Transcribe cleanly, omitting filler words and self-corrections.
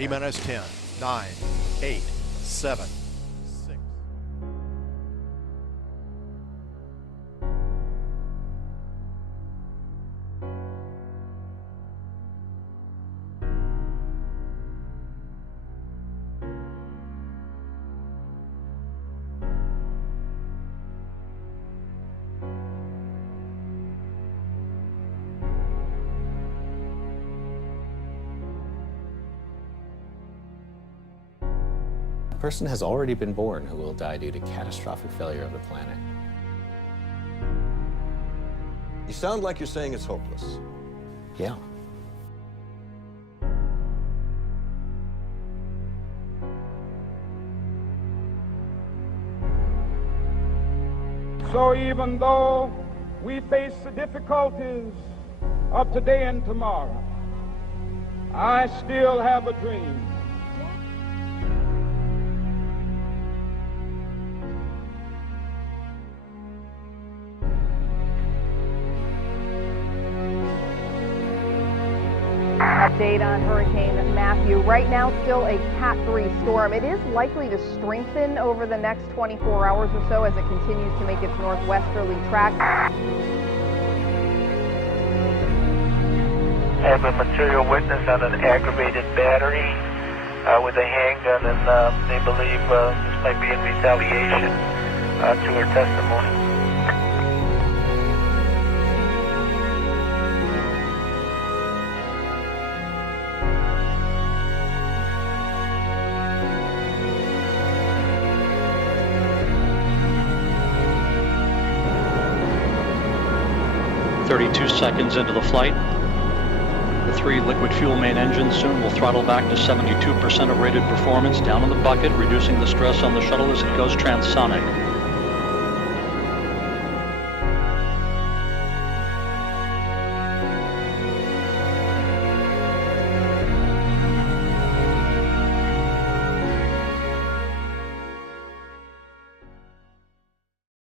T-minus 10, 9, 8, 7, 6. A person has already been born who will die due to catastrophic failure of the planet. You sound like you're saying it's hopeless. Yeah. So even though we face the difficulties of today and tomorrow, I still have a dream. Update on Hurricane Matthew. Right now, still a Cat 3 storm. It is likely to strengthen over the next 24 hours or so as it continues to make its northwesterly track. I have a material witness on an aggravated battery with a handgun, and they believe this might be in retaliation to her testimony. Seconds into the flight. The 3 liquid fuel main engines soon will throttle back to 72% of rated performance down in the bucket, reducing the stress on the shuttle as it goes transonic.